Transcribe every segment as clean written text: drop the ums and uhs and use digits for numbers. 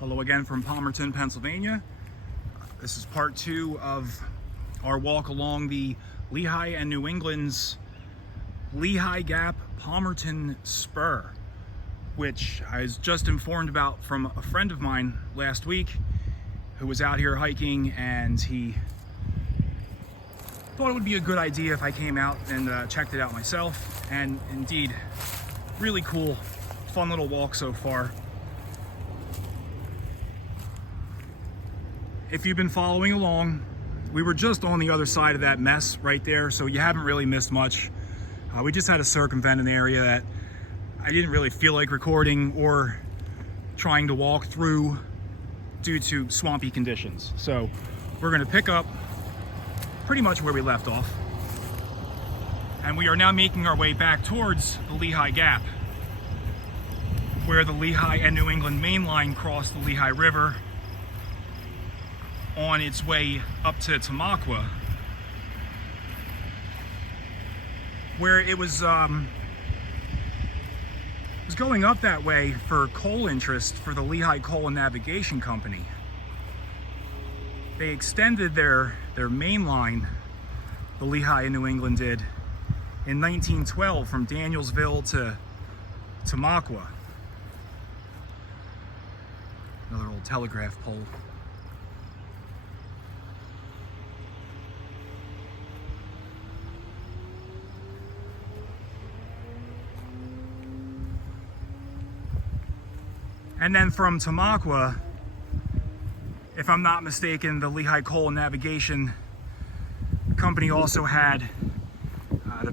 Hello again from Palmerton, Pennsylvania. This is part 2 of our walk along the Lehigh and New England's Lehigh Gap Palmerton spur, which I was just informed about from a friend of mine last week who was out here hiking, and he thought it would be a good idea if I came out and checked it out myself. And indeed, really cool, fun little walk so far. If you've been following along, we were just on the other side of that mess right there, so you haven't really missed much. We just had to circumvent an area that I didn't really feel like recording or trying to walk through due to swampy conditions. So we're going to pick up pretty much where we left off. And we are now making our way back towards the Lehigh Gap, where the Lehigh and New England main line crossed the Lehigh River on its way up to Tamaqua, where it was going up that way for coal interest for the Lehigh Coal and Navigation Company. They extended their main line, the Lehigh and New England did, in 1912 from Danielsville to Tamaqua. Another old telegraph pole. And then from Tamaqua, if I'm not mistaken, the Lehigh Coal and Navigation Company also had the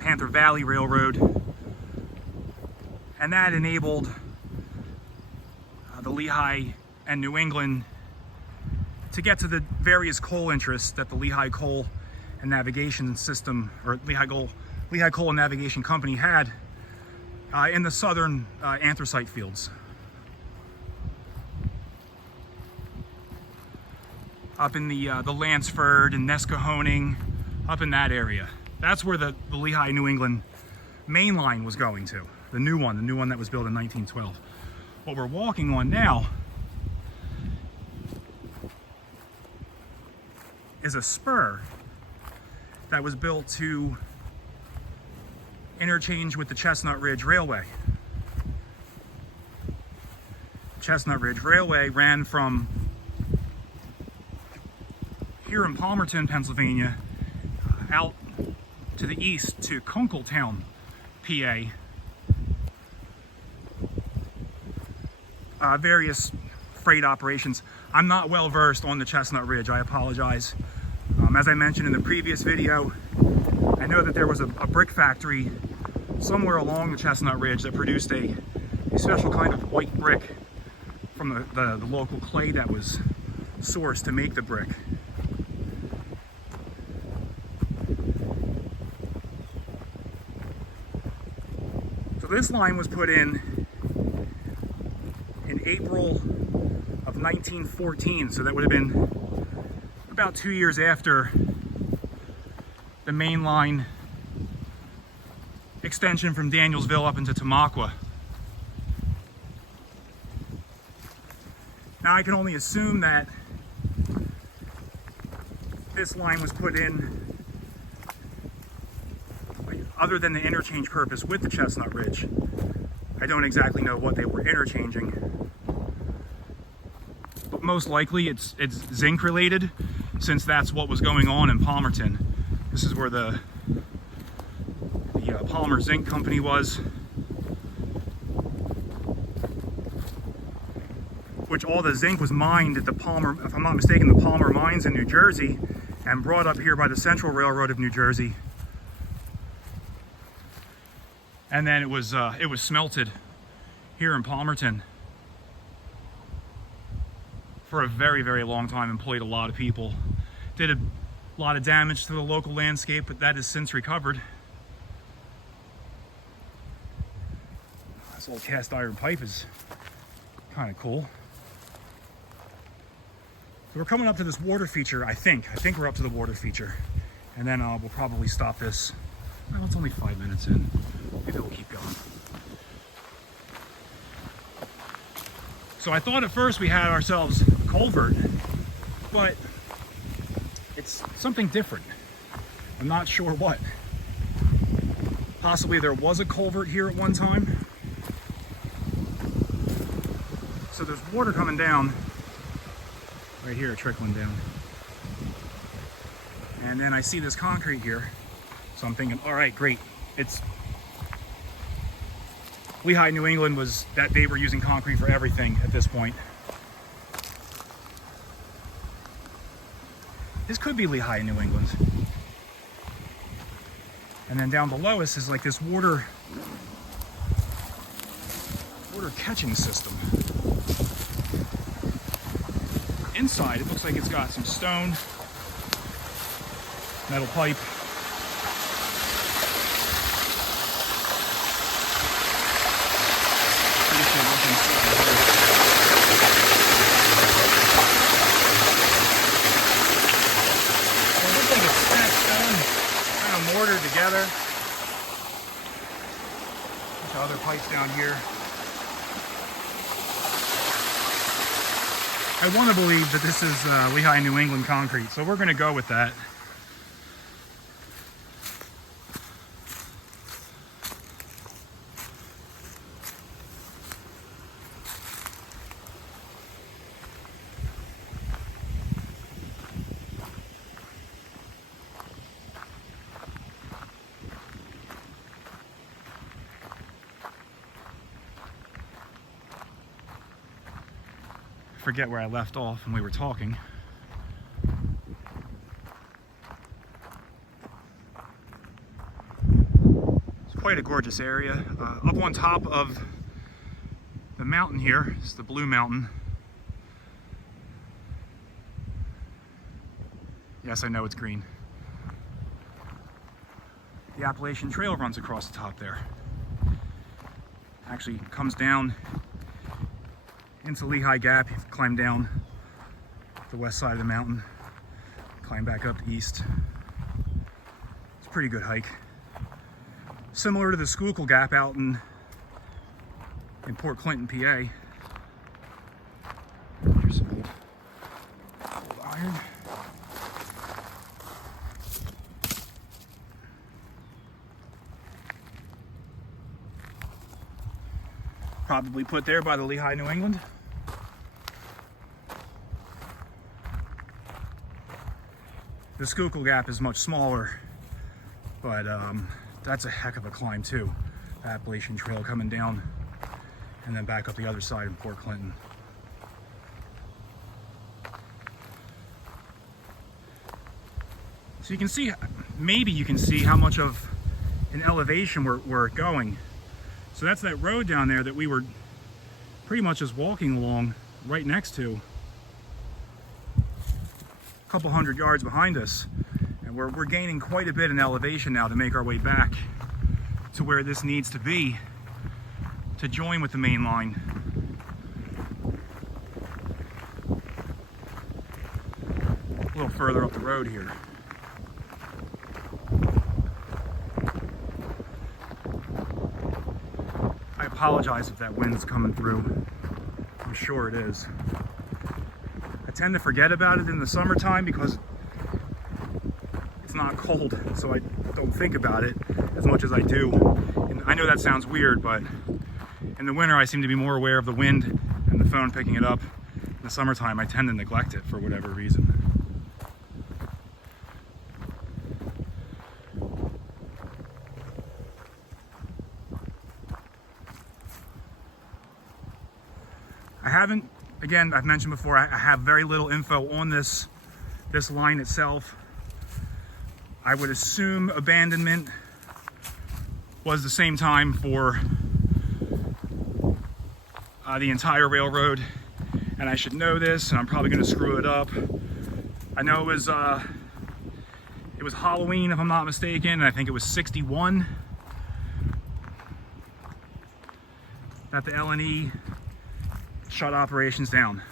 Panther Valley Railroad, and that enabled the Lehigh and New England to get to the various coal interests that the Lehigh Coal and Navigation System, or Lehigh Coal and Navigation Company had in the southern anthracite fields. Up in the Lansford and Nescahoning, up in that area. That's where the Lehigh New England main line was going to. The new one that was built in 1912. What we're walking on now is a spur that was built to interchange with the Chestnut Ridge Railway. Chestnut Ridge Railway ran from here in Palmerton, Pennsylvania, out to the east to Kunkletown, PA. Various freight operations. I'm not well versed on the Chestnut Ridge, I apologize. As I mentioned in the previous video, I know that there was a brick factory somewhere along the Chestnut Ridge that produced a special kind of white brick from the local clay that was sourced to make the brick. This line was put in April of 1914, so that would have been about 2 years after the main line extension from Danielsville up into Tamaqua. Now I can only assume that this line was put in other than the interchange purpose with the Chestnut Ridge. I don't exactly know what they were interchanging, but most likely it's zinc related, since that's what was going on in Palmerton. This is where the Palmer Zinc Company was, which all the zinc was mined at the Palmer, if I'm not mistaken, the Palmer mines in New Jersey, and brought up here by the Central Railroad of New Jersey. And then it was smelted here in Palmerton for a very, very long time, employed a lot of people. Did a lot of damage to the local landscape, but that has since recovered. This old cast iron pipe is kind of cool. So we're coming up to this water feature, I think we're up to the water feature. And then we'll probably stop this. Well, it's only 5 minutes in. Maybe we'll keep going. So I thought at first we had ourselves a culvert, but it's something different. I'm not sure what. Possibly there was a culvert here at one time. So there's water coming down right here, trickling down. And then I see this concrete here. So I'm thinking, all right, great. It's Lehigh, New England was that they were using concrete for everything at this point. This could be Lehigh and New England. And then down below us is like this water catching system. Inside, it looks like it's got some stone, metal pipe. Mortared together. Bunch of other pipes down here. I want to believe that this is Lehigh, New England concrete, so we're going to go with that. Forget where I left off when we were talking. It's quite a gorgeous area. Up on top of the mountain here, it's the Blue Mountain. Yes, I know it's green. The Appalachian Trail runs across the top there. Actually comes down into Lehigh Gap. You climb down the west side of the mountain, climb back up the east. It's a pretty good hike. Similar to the Schuylkill Gap out in Port Clinton, PA. Here's some old iron. Probably put there by the Lehigh, New England. The Schuylkill Gap is much smaller, but that's a heck of a climb too. The Appalachian Trail coming down and then back up the other side in Port Clinton. So you can see, maybe you can see how much of an elevation we're going. So that's that road down there that we were pretty much just walking along right next to, a couple hundred yards behind us. And we're gaining quite a bit in elevation now to make our way back to where this needs to be to join with the main line. A little further up the road here. I apologize if that wind's coming through. I'm sure it is. I tend to forget about it in the summertime because it's not cold, so I don't think about it as much as I do. And I know that sounds weird, but in the winter I seem to be more aware of the wind and the phone picking it up. In the summertime I tend to neglect it for whatever reason. Again, I've mentioned before, I have very little info on this line itself. I would assume abandonment was the same time for the entire railroad, and I should know this, and I'm probably going to screw it up. I know it was Halloween, if I'm not mistaken, and I think it was 61 that the L&NE shut operations down.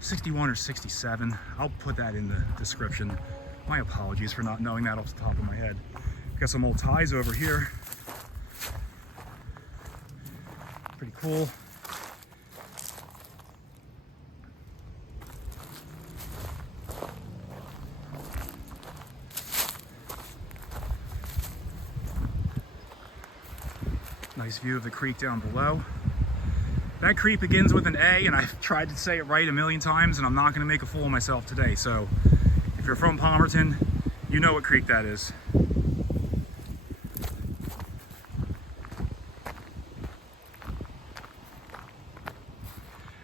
61 or 67. I'll put that in the description. My apologies for not knowing that off the top of my head. Got some old ties over here. Pretty cool. Nice view of the creek down below. That creek begins with an A, and I've tried to say it right a million times, and I'm not going to make a fool of myself today. So if you're from Palmerton, you know what creek that is.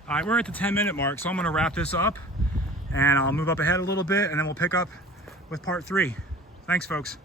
All right, we're at the 10-minute mark, so I'm going to wrap this up, and I'll move up ahead a little bit, and then we'll pick up with part 3. Thanks, folks.